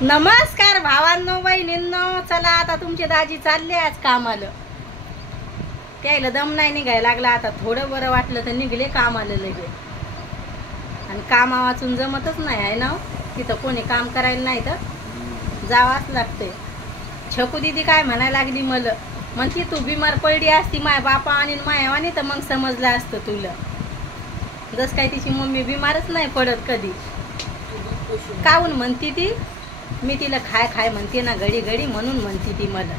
नमस्कार भावांनो बहिणींनो, चला आता तुमचे दाजी चालले आज कामाला. त्याला दम नाही निघायला लागला. आता थोडं बरं वाटलं तर निघले कामाला लगे. आणि कामा वाचून जमतच नाही आहे ना, तिथं कोणी काम करायला नाही तर जावाच लागते. छकू दीदी काय म्हणायला लागली मला, म्हणती तू बिमार पडली असती माय बापा आणि मायावानी तर मग समजलं असतं तुला. जस काय तिची मम्मी बिमारच नाही पडत कधी. काहून म्हणती ती, मी तिला खाय खाय म्हणते ना घडी घडी, म्हणून म्हणती ती मला.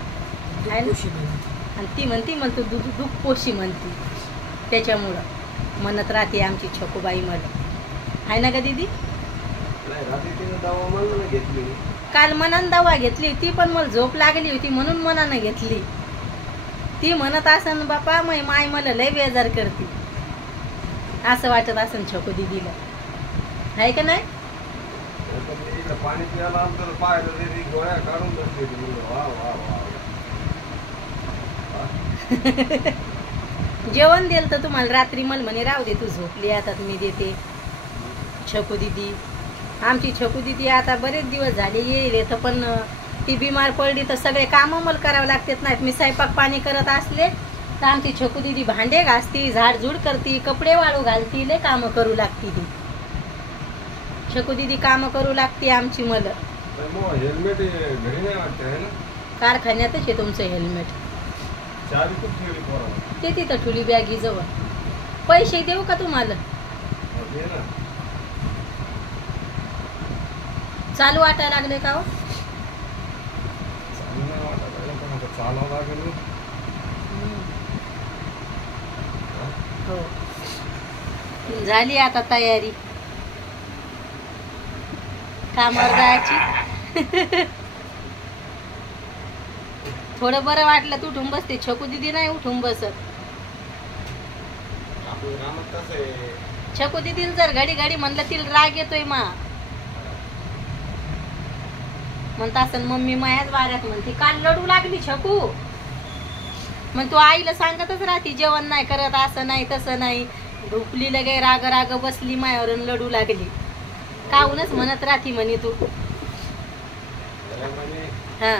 आणि ती म्हणती मला तू दूध पोशी म्हणती, त्याच्यामुळं म्हणत राहते आमची छकूबाई मला. आहे ना का दीदी? काल मनानं दवा घेतली होती, पण मला झोप लागली होती म्हणून मनानं घेतली. ती म्हणत असन बापा माय मला लय बेजार करते, असं वाटत असन छकू दीदीला. आहे का नाही? पाणी प्यायला आमचं पाहिलं गोळ्या काढून बसले. जेवण दिलं तर तुम्हाला रात्री मला म्हणे राहू दे तू झोपली, आता मी देते. छकू दीदी, आमची छकू दीदी आता बरेच दिवस झाले येईल तर, पण ती बिमार पडली तर सगळे कामं मला करावं लागतात. नाहीत मी स्वयंपाक पाणी करत असले तर आमची छकू दीदी भांडे घासती, झाडझूड करती, कपडे वाळू घालती, लय कामं करू लागती ती. छकू दीदी काम करू लागते आमची मला. हेल्मेट घरी नाही वाटतं ना? कारखान्यातच आहे तुमचं हेल्मेट. ते तिथं ठुली बॅगी जवळ. पैसे देऊ का तुम्हाला? चालू वाटायला लागले का? हो, झाली आता तयारी कामावर जायची. थोडं बरं वाटलं तू उठून बसते. छकू दीदी नाही उठून बसत. छकू दीदी जर घडी घडी म्हणलं तिला राग येतोय मा. म्हणता असं मम्मी मायाच वाऱ्यात म्हणते. काल लढू लागली छकू, मग तू आईला सांगतच राहती जेवण नाही करत, असं नाही तसं नाही. झोपली लगे राग राग बसली मायावर लढू लागली. काहूनच म्हणत राहती म्हणे तू. हा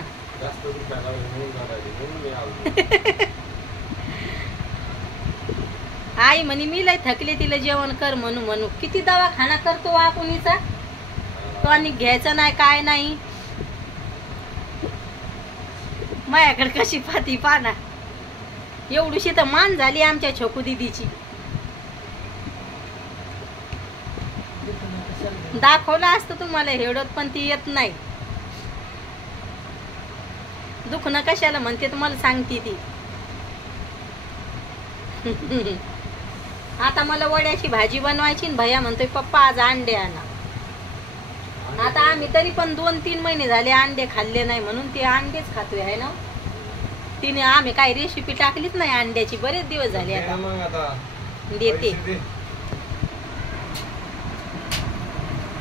आई म्हणे मी लय थकले, तिला जेवण कर म्हणू म्हणू. किती दवाखाना करतो आपणीचा, तो आणि घ्यायचा नाही काय नाही. माझ्याकडे कशी पाती पाना. एवढीशी तर मान झाली आमच्या छकू दीदीची. दाखवलं असतं तुम्हाला हेवढत, पण ती येत नाही. दुखणं कशाला म्हणते तुम्हाला सांगते ती. आता मला वड्याची भाजी बनवायची, भैया म्हणतोय पप्पा आज अंडे आणा. आता आम्ही तरी पण 2-3 महिने झाले अंडे खाल्ले नाही, म्हणून ते अंडेच खातोय आहे ना. तिने आम्ही काय रेसिपी टाकलीच नाही अंड्याची, बरेच दिवस झाले. आता देते.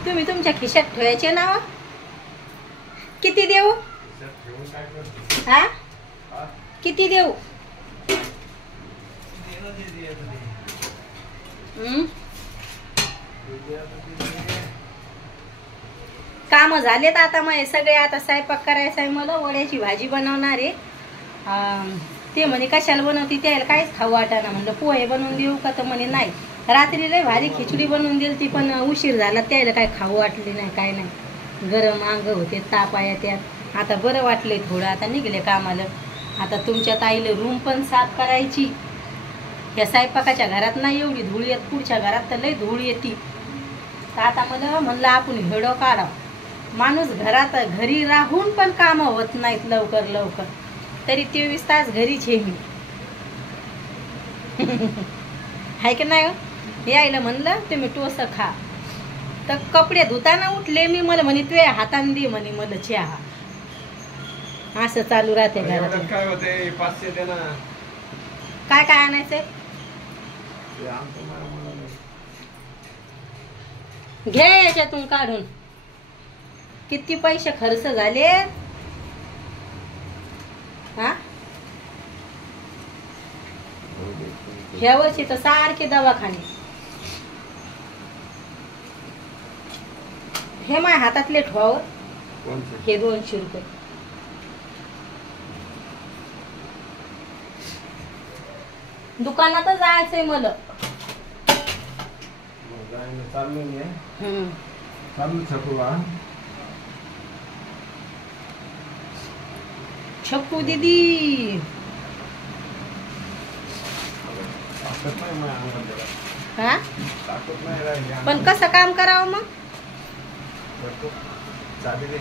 तुम्ही तुमच्या खिशात ठेवायचे ना. किती देऊ? हा किती देऊ? काम झालेत आता मग सगळे. आता स्वयंपाक करायचा आहे मला. वड्याची भाजी बनवणार आहे. ते म्हणे कशाला बनवती, त्याला काहीच खाऊ वाटाना. म्हणलं पोहे बनवून देऊ का, तर म्हणे नाही. रात्री लय भारी खिचडी बनवून दिली ती, पण उशीर झाला त्याला काय खाऊ वाटली नाही काय नाही. गरम अंग होते, ताप आहे त्यात. आता बरं वाटलंय थोडं. आता निघले कामाला. आता तुमच्या ताईला रूम पण साफ करायची. या स्वयंपाकाच्या घरात नाही एवढी धूळ येत, पुढच्या घरात तर लय धूळ येते. तर आता मला म्हणलं आपण हेडो काढावं. माणूस घरात घरी राहून पण कामं होत नाहीत लवकर लवकर. तरी 23 तास घरीच आहे मी. आहे की नाही? यायला म्हणलं तुम्ही टोस खा, तर कपडे धुताना उठले मी. मला म्हणे तुझ्या हाताने दे म्हणे मला चहा. असं चालू राहते घरात. काय होते 500 दे ना. काय काय आणायचंय घे याच्यातून काढून. किती पैसे खर्च झाले हा. ह्या वर्षी तर सारखे दवाखाने. हे माय हातातले ठेवावं. कोणचे? हे 200 रुपये. दुकानातच जायचंय मला. मग जायला चाललो मी. हम्म. चाललो छकुला. छक्कू दीदी ताकद नाही माझ्या अंगात जरा. हा ताकद नाही राहिली पण अंगात. कसं काम करावं मग? करतो. चाबी दे.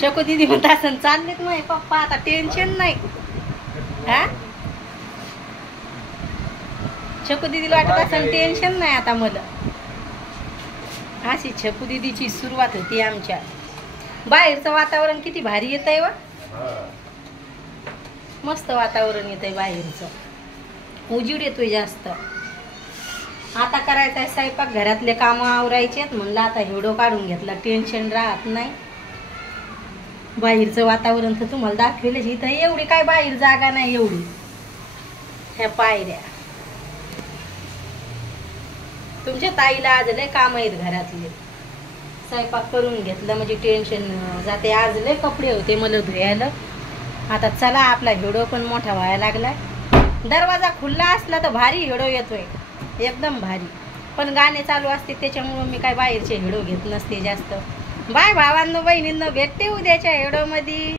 छक्कू दीदी म्हणत असं चाललेत नाही पप्पा आता टेन्शन नाही. हा छक्कू दीदीला वाटत असं टेन्शन नाही आता मला. अशी छक्कू दीदीची सुरुवात होती आमच्या. बाहेरचं वातावरण किती भारी येत आहे व. हा. मस्त वातावरण येत आहे बाहेरचं. उजीड येतोय जास्त. आता करायचं आहे स्वयंपाक, घरातले कामं आवरायचे म्हणलं आता व्हिडिओ काढून घेतला, टेन्शन राहत नाही. बाहेरचं वातावरण तर तुम्हाला दाखवेलच. इथं एवढी काय बाहेर जागा नाही एवढी. ह्या पायऱ्या तुमच्या ताईला आज लय काम आहेत घरातले. स्वयंपाक करून घेतलं म्हणजे टेन्शन जाते. आज लय कपडे होते मला धुयाला. आता चला आपला व्हिडिओ पण मोठा व्हायला लागलाय. दरवाजा खुल्ला असला तर भारी व्हिडिओ येतोय, एकदम भारी. पण गाणे चालू असते त्याच्यामुळं मी काय बाहेरचे व्हिडिओ घेत नसते जास्त. बाय भावांनो बहिणींनो, भेटते उद्याच्या व्हिडिओ मध्ये.